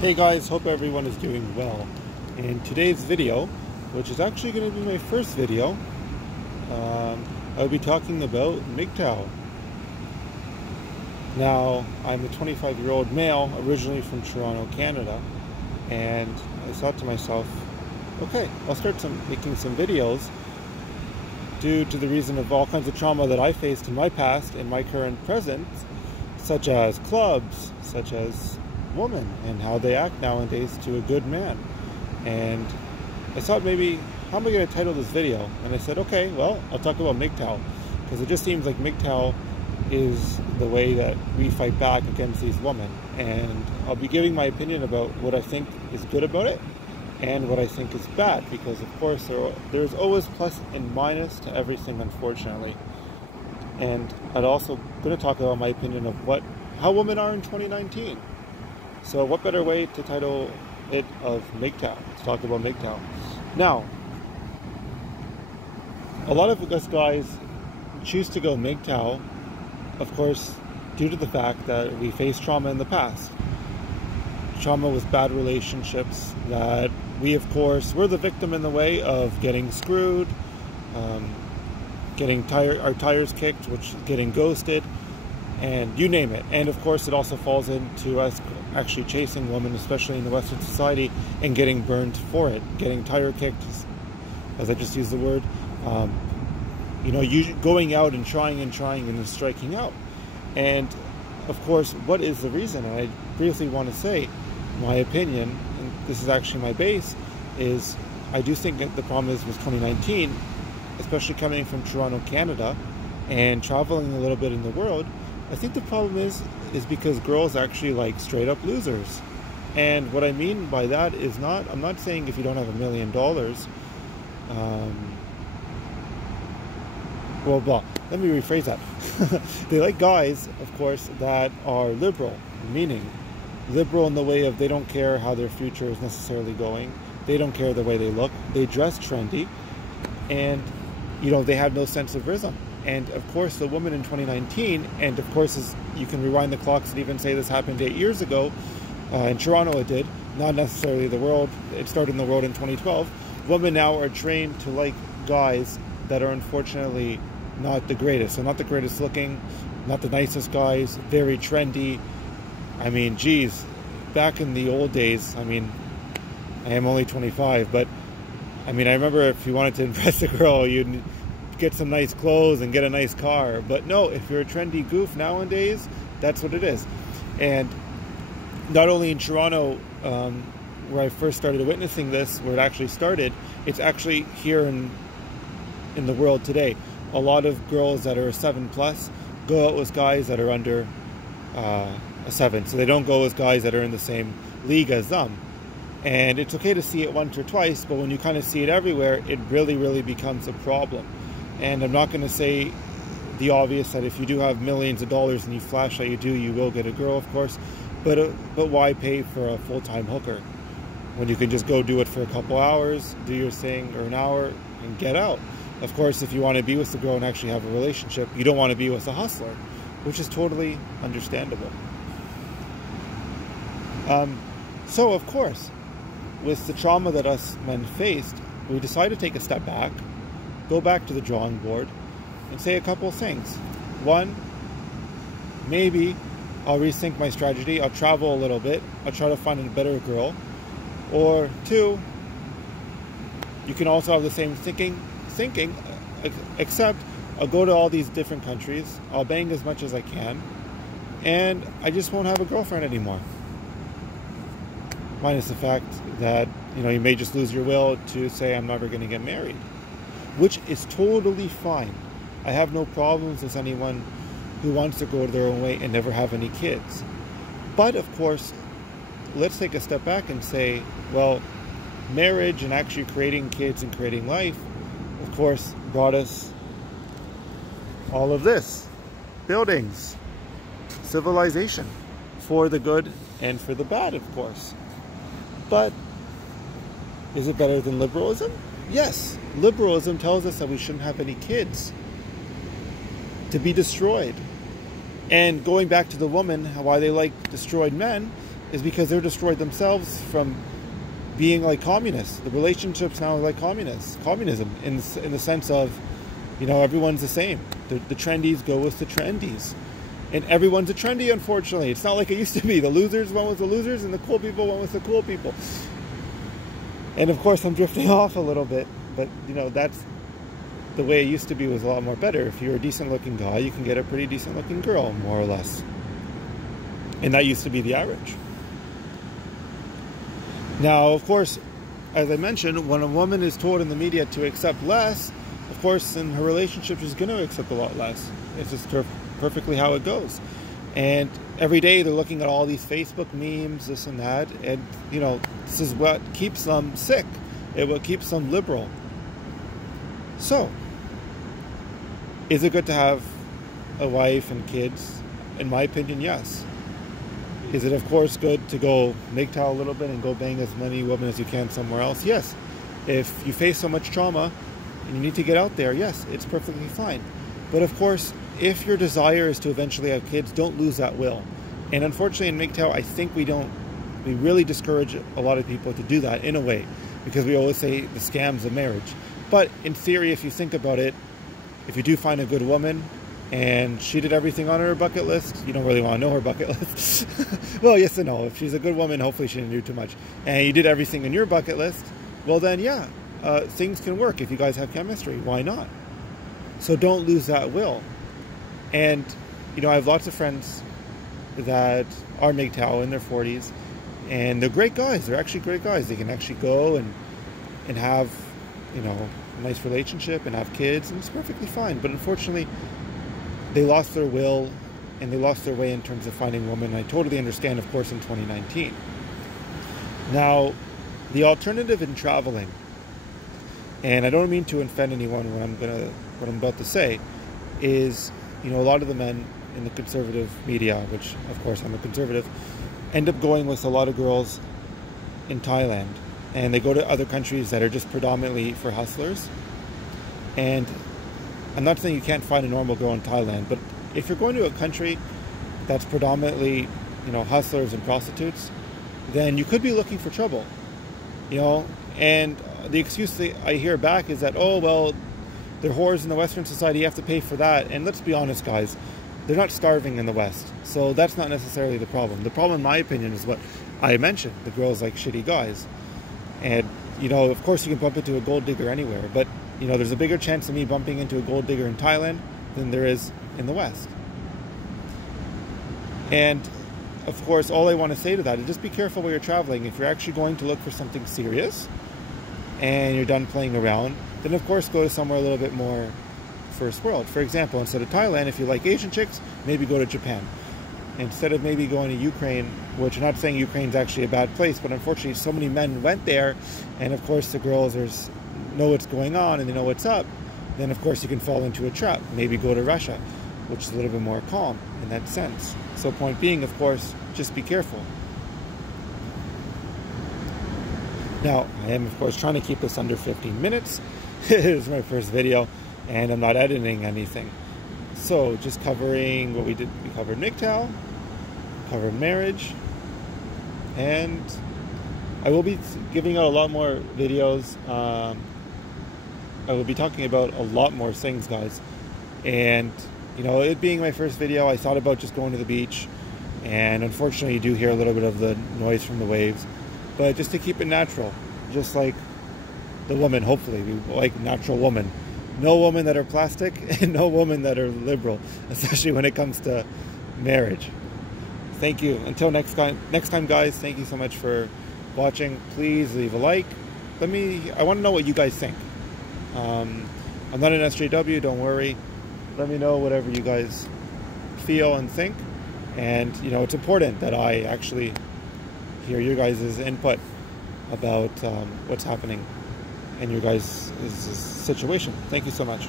Hey guys, hope everyone is doing well. In today's video, which is actually going to be my first video, I'll be talking about mgtow. Now, I'm a 25-year-old male, originally from Toronto, Canada, and I thought to myself, okay, I'll start making some videos due to the reason of all kinds of trauma that I faced in my past and my current present, such as clubs, such as women, and how they act nowadays to a good man. And I thought, maybe, how am I going to title this video? And I said, okay, well, I'll talk about mgtow, because it just seems like mgtow is the way that we fight back against these women. And I'll be giving my opinion about what I think is good about it and what I think is bad, because of course there's always plus and minus to everything, unfortunately. And I'd also going to talk about my opinion of how women are in 2019. So what better way to title it of mgtow, to talk about mgtow. Now, a lot of us guys choose to go mgtow, of course, due to the fact that we faced trauma in the past. Trauma with bad relationships that we, of course, were the victim in the way of getting screwed, getting our tires kicked, getting ghosted, and you name it. And of course, it also falls into us actually chasing women, especially in the Western society, and getting burned for it, getting tire kicked, as I just used the word. You going out and trying and then striking out. And of course, what is the reason? And I briefly want to say my opinion, and this is actually my base, is I do think that the problem is with 2019, especially coming from Toronto, Canada, and traveling a little bit in the world. I think the problem is because girls actually like straight up losers. And what I mean by that is I'm not saying if you don't have $1 million, let me rephrase that. They like guys, of course, that are liberal, meaning liberal in the way of they don't care how their future is necessarily going. They don't care the way they look. They dress trendy, and they have no sense of rhythm. And of course, the woman in 2019, and of course, as you can rewind the clocks and even say this happened 8 years ago, in Toronto it did, not necessarily the world, it started in the world in 2012, women now are trained to like guys that are unfortunately not the greatest. So not the greatest looking, not the nicest guys, very trendy. I mean, geez, back in the old days, I mean, I am only 25, but I mean, I remember if you wanted to impress a girl, you'd get some nice clothes and get a nice car. But no, if you're a trendy goof nowadays, that's what it is. And not only in Toronto, where I first started witnessing this, where it actually started, it's actually here in the world today. A lot of girls that are a 7+ go out with guys that are under a 7. So they don't go with guys that are in the same league as them. And it's okay to see it once or twice, but when you kind of see it everywhere, it really, really becomes a problem. And I'm not going to say the obvious, that if you do have millions of dollars and you flash that you will get a girl, of course. But why pay for a full-time hooker when you can just go do it for a couple hours, do your thing, or an hour, and get out? Of course, if you want to be with the girl and actually have a relationship, you don't want to be with a hustler, which is totally understandable. So, of course, with the trauma that us men faced, we decided to take a step back, go back to the drawing board, and say a couple of things. One, maybe I'll rethink my strategy. I'll travel a little bit. I'll try to find a better girl. Or two, you can also have the same thinking, except I'll go to all these different countries. I'll bang as much as I can, and I just won't have a girlfriend anymore. Minus the fact that, you may just lose your will to say, I'm never going to get married, which is totally fine. I have no problems with anyone who wants to go their own way and never have any kids. But of course, let's take a step back and say, well, marriage and actually creating kids and creating life, of course, brought us all of this. Buildings, civilization, for the good and for the bad, of course. But is it better than liberalism? Yes, liberalism tells us that we shouldn't have any kids, to be destroyed. And going back to the woman, why they like destroyed men, is because they're destroyed themselves from being like communists. The relationships now are like communism in the sense of, you know, everyone's the same. The trendies go with the trendies. And everyone's a trendy, unfortunately. It's not like it used to be. The losers went with the losers and the cool people went with the cool people. And of course, I'm drifting off a little bit. But, you know, that's the way it used to be, was a lot more better. If you're a decent-looking guy, you can get a pretty decent-looking girl, more or less. And that used to be the average. Now, of course, as I mentioned, when a woman is told in the media to accept less, of course, in her relationship, she's going to accept a lot less. It's just perfectly how it goes. And every day they're looking at all these Facebook memes, this and that, and, you know, this is what keeps them sick. It what keeps them liberal. So, is it good to have a wife and kids? In my opinion, yes. Is it, of course, good to go mgtow a little bit and go bang as many women as you can somewhere else? Yes. If you face so much trauma and you need to get out there, yes, it's perfectly fine. But of course, if your desire is to eventually have kids, don't lose that will. And unfortunately in mgtow, I think we really discourage a lot of people to do that in a way, because we always say the scams of marriage. But in theory, if you think about it, if you do find a good woman and she did everything on her bucket list, you don't really want to know her bucket list. Well, yes and no. If she's a good woman, hopefully she didn't do too much. And you did everything on your bucket list, well then, yeah, things can work. If you guys have chemistry, why not? So don't lose that will. And, you know, I have lots of friends that are mgtow in their 40s, and they're great guys. They're actually great guys. They can actually go and have, you know, a nice relationship and have kids, and it's perfectly fine. But unfortunately, they lost their will and they lost their way in terms of finding women. I totally understand, of course, in 2019. Now, the alternative in traveling, and I don't mean to offend anyone what I'm about to say, is, you know, a lot of the men in the conservative media, which of course I'm a conservative, end up going with a lot of girls in Thailand, and they go to other countries that are just predominantly for hustlers. And I'm not saying you can't find a normal girl in Thailand, but if you're going to a country that's predominantly, you know, hustlers and prostitutes, then you could be looking for trouble, you know. And the excuse that I hear back is that, oh, well, they're whores in the Western society, you have to pay for that. And let's be honest, guys, they're not starving in the West, so that's not necessarily the problem. The problem, in my opinion, is what I mentioned. The girls like shitty guys. And, you know, of course you can bump into a gold digger anywhere, but, you know, there's a bigger chance of me bumping into a gold digger in Thailand than there is in the West. And, of course, all I want to say to that is just be careful where you're traveling. If you're actually going to look for something serious and you're done playing around, then of course go to somewhere a little bit more first world. For example, instead of Thailand, if you like Asian chicks, maybe go to Japan. Instead of maybe going to Ukraine, which I'm not saying Ukraine's actually a bad place, but unfortunately so many men went there, and of course the girls know what's going on and they know what's up, then of course you can fall into a trap. Maybe go to Russia, which is a little bit more calm in that sense. So point being, of course, just be careful. Now, I am, of course, trying to keep this under 15 minutes. It is my first video, and I'm not editing anything. So, just covering what we did. We covered mgtow, covered marriage, and I will be giving out a lot more videos. I will be talking about a lot more things, guys. And, you know, it being my first video, I thought about just going to the beach. And unfortunately, you do hear a little bit of the noise from the waves. But just to keep it natural, just like the woman, hopefully, we like natural women. No women that are plastic and no women that are liberal, especially when it comes to marriage. Thank you. Until next time, guys, thank you so much for watching. Please leave a like. I want to know what you guys think. I'm not an SJW, don't worry. Let me know whatever you guys feel and think. And, you know, it's important that I actually hear your guys' input about what's happening in your guys' situation. Thank you so much.